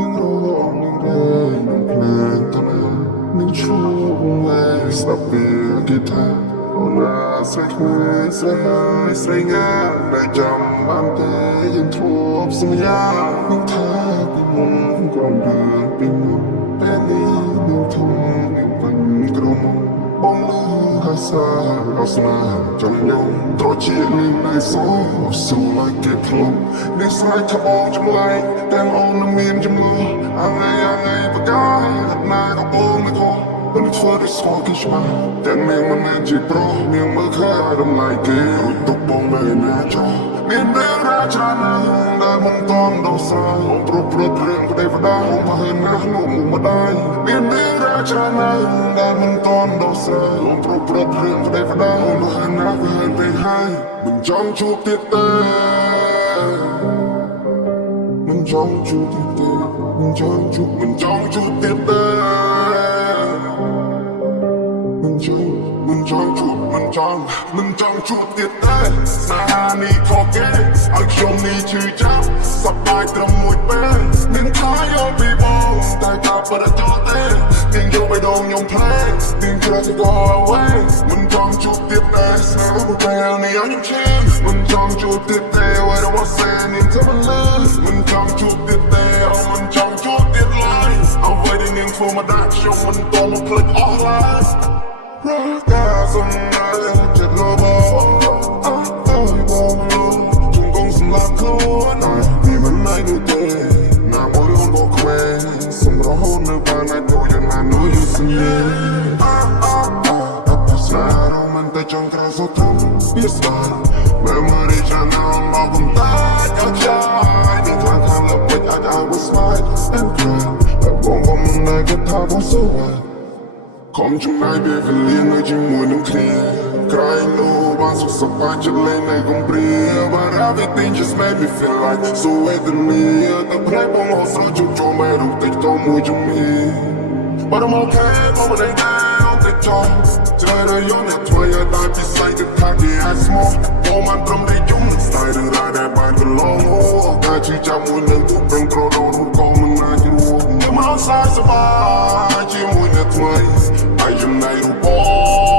នឹងរងនឹងរែងនឹងភ្លើងតណានឹងឈូងលែងស្ដាប់ពីគិតថាអូនណាស្រីខ្មៅស្រីហើយស្រីងាដែលចាំបានទេយើងធ្លាប់សន្យានឹងថាពីមុនក្រុមរឿងពីមុនតែនេះនឹងធំនឹងវិញក្រុមបងលើហើយសាអស្នាចំញោមត្រជានឹងនៅសោសូមឲ្យគេធ្លុំនេះស្រ័យថាបងចម្លែកតែអូននឹងមានចំនួនអងៃបកាយណាក៏បងមិនខុសមិនធ្វើឲ្យស្គាល់គេច្បាស់តែនាងមិនមែនជាប្រុសនាងមើលឃើញឲ្យតម្លៃគេរួចទុកបងនៅណាចោលមានរឿងរ៉ាវច្រើនណាស់ដែលមិនតន់ដោះស្រាយបងប្រុសរឿងប្តីប្តាបងប្រហែលណាស់នោះមុខម្ដាយមានរឿងរ៉ាវច្រើនណាស់ដែលមិនតន់ដោះស្រាយបងប្រុសរឿងប្តីប្តាបងប្រហែលណាស់ពេលហើយមិនចង់ជួបទៀតទេមិនចង់ជួបទៀតទេមិនចង់ជួបទៀតទេមិនចង់ជួបទៀតទេស្នេហានេះខកគេឲ្យខ្ញុំនេះឈឺចាប់សប្បាយត្រឹមមួយពេលមានថាយកពីបងតែថាបរិចោទេនាងយកបេះដូងខ្ញុំផ្លែនាងគ្រាន់តែgo awayមិនចង់ជួបទៀតទេស្នេហាពេលនេះឲ្យខ្ញុំឈឺមិនចង់ជួបទៀតទេអ្វីរបស់សែននាងធ្វើមិនលឺមិនចង់ជួបទៀតទេមិនចង់ជួបទៀតឡើយអ្វីដែលនាងធ្វើមកដាក់ខ្ញុំមិនតន់មកភ្លេចអស់ឡើយរកការសំណាយចិត្តរបងអើយបងជុំកងសម្លាប់ខ្លួនពីមិនណៃនោះទេណាមួយអូនក៏ខ្វែសម្រស់អូននៅបានណាទៅយ៉ាងណានោះយូរសញ្ញាស្នារមិនតែចង់ក្រៅសុទ្ធពីស្ដាយ Memory ចាំណាមកបំតាកាចាយនេះខ្លាំងខាងលើពេចអាច I was smile and cry តែបងមិនណែគេថាបងសួរខំចំណាយពេលវេលានៅជាមួយនឹងគ្នាក្រែងនោះបានសុខសប្បាយចិត្តលេងនៅកំព្រា But everything just made me feel like so wait the me តែផ្លែបងអត់ស្រោចជុំចូលមេរូបតិចតមួយជំនា But I'm okay បងមិនដឹងតែអត់ទេចង់trời ơi yoអ្នកធ្វើឲ្យតែពិស័យទៅថាគេអាចស្មោះបងមិនព្រមតែយំនឹងស្ដាយរឿងរ៉ាវដែលបានកន្លងអូតែជឿចាំមួយនឹងទូប្រឹងប្រដូនក៏មិនអាចរួមខ្ញុំអត់សាយសប្បាយជាមួយអ្នកថ្មីហើយចំណៃរូបប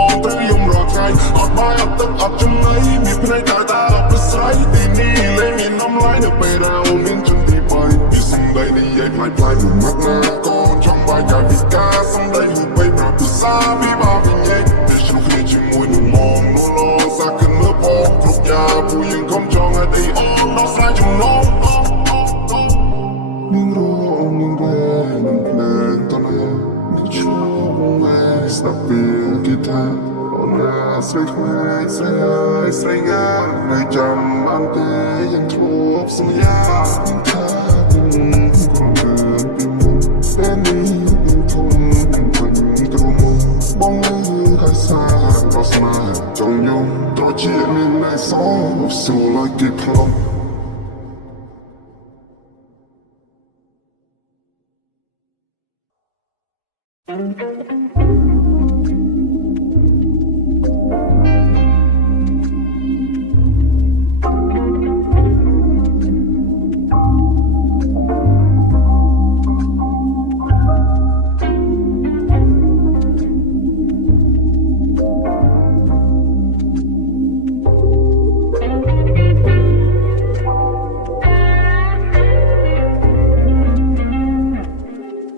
ងត្រូវយំរាល់ថ្ងៃអត់បាយអត់ទឹកអត់ចំណីមានភ្នែកតែអត់ប្រស្រ័យទីនេះលែងមាននំឡាយនៅពេលដែលអូនមានជំទីបាយពីសំដីនិយាយផ្លាយមួយមកណាក៏ចង់បាយកាយពីការសំដីហូបបីប្រាប់ភាសាពីបាវិញតែឆ្លុះគ្នាជាមួយនឹងមកនោះឡងសាគិនមើលផងគ្រប់យ៉ាងពួកយើងខំចង់ឲ្យទីអូនដោះស្រាយចំណងនឹងរងនឹងរែងនឹងភ្លើងតណានឹងឈូងលែងស្ដាប់ពីគិតថាអូនណាស្រីខ្មៅស្រីហើយស្រីងានៅចាំបានទេยังធ្លាប់សន្យានឹងថាពីមុនក្រុមរឿងពីមុនតែនេះនឹងធំនឹងវិញក្រុមបងលើហើយសាអស្នាចង់ញោមត្រជានឹងនៅសោសូមឲ្យគេផ្លុំ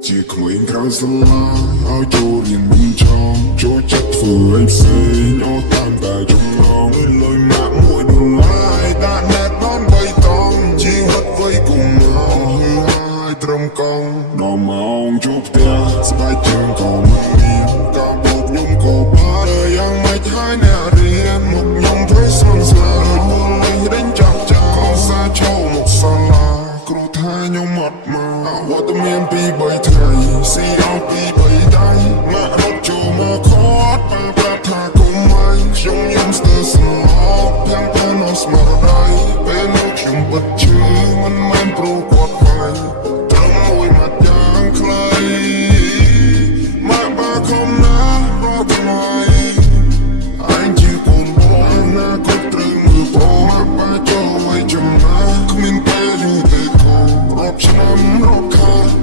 ជាក្មេងក្រៅសាលាឲ្យចូលរៀនមិនចង់ចូលចិត្តធ្វើឲ្យផ្សេងអស់តាមតែចំណងលុយម៉ាក់មួយដុល្លារដាក់ណែតដល់បីតង់ជីវិតវ័យកុមារហើយត្រឹមកង់ដល់ម៉ោងជួបផ្ទះស្បែកជើងក៏មិនមានការបោកខ្ញុំក៏បានយ៉ាងម៉េចហើយអ្នករៀនមកខ្ញុំធ្វើសន្សាពលលេងរែងចាប់ចោលសាចូលមកសាលាគ្រូថាខ្ញុំអត់មកវត្តមានពី3ថ្ងៃស៊ីអស់ពី3ដៃម៉ាក់រត់ចូលមកខត់ប៉ាប្រាប់ថាគុំមិនខ្ញុំញ៉ាំស្ទើរស្មោកយ៉ាងតែនៅស្មារតីពេលនោះខ្ញុំពិតជឿមិនមែនព្រោះគាត់វាយត្រឹមមួយម៉ាត់យ៉ាងខ្លីម៉ាក់បាខំណាស់រកថ្ងៃអញជាកូនបងណាគាត់ត្រូវមើលបងម៉ាក់បាចូលឲ្យចំណាគ្មានពេលយូរទេគោរាប់ឆ្នាំរាប់ខែ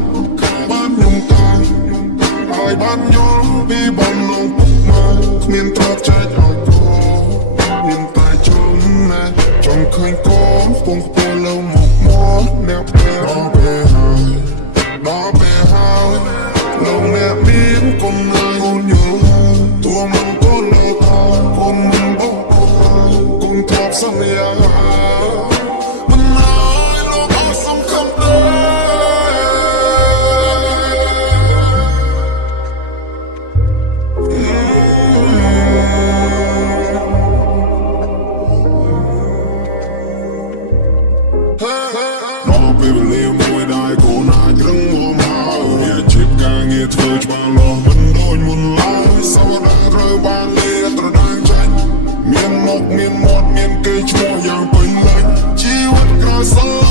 ច្បាស់លាស់មិនដូចមុនឡើយសវតាត្រូវបានលេត្រដាងចាញ់មានមុខមានមាត់មានកេរ្តិ៍ឈ្មោះយ៉ាងពេញលេញជីវិតក្រោយសន្ល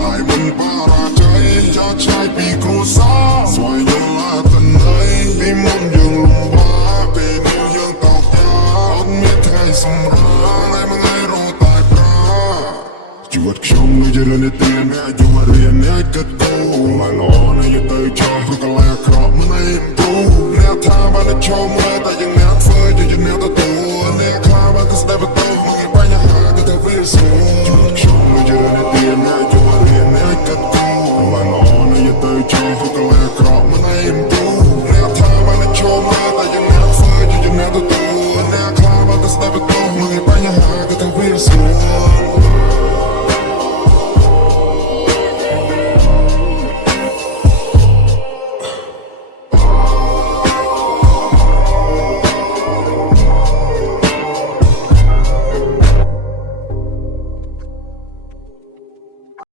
ហើយមិនបារាជ័យចោលឆ្ងាយពីគ្រួសារស្វែងយល់អត្ថន័យពីមុនយើងលំបាកពេលនេះយើងតោកតាអត់មានថ្ងៃសម្រាលហើយមួយថ្ងៃរត់តែប្រាជីវិតខ្ញុំដូចជារឿងនិទានអ្នកយកមករៀនអ្នកគិតគូរឡើយល្អណាស់យកទៅចោលព្រោះកន្លែងអាក្រក់មិនឯងព្រោះអ្នកថាបានតែឈម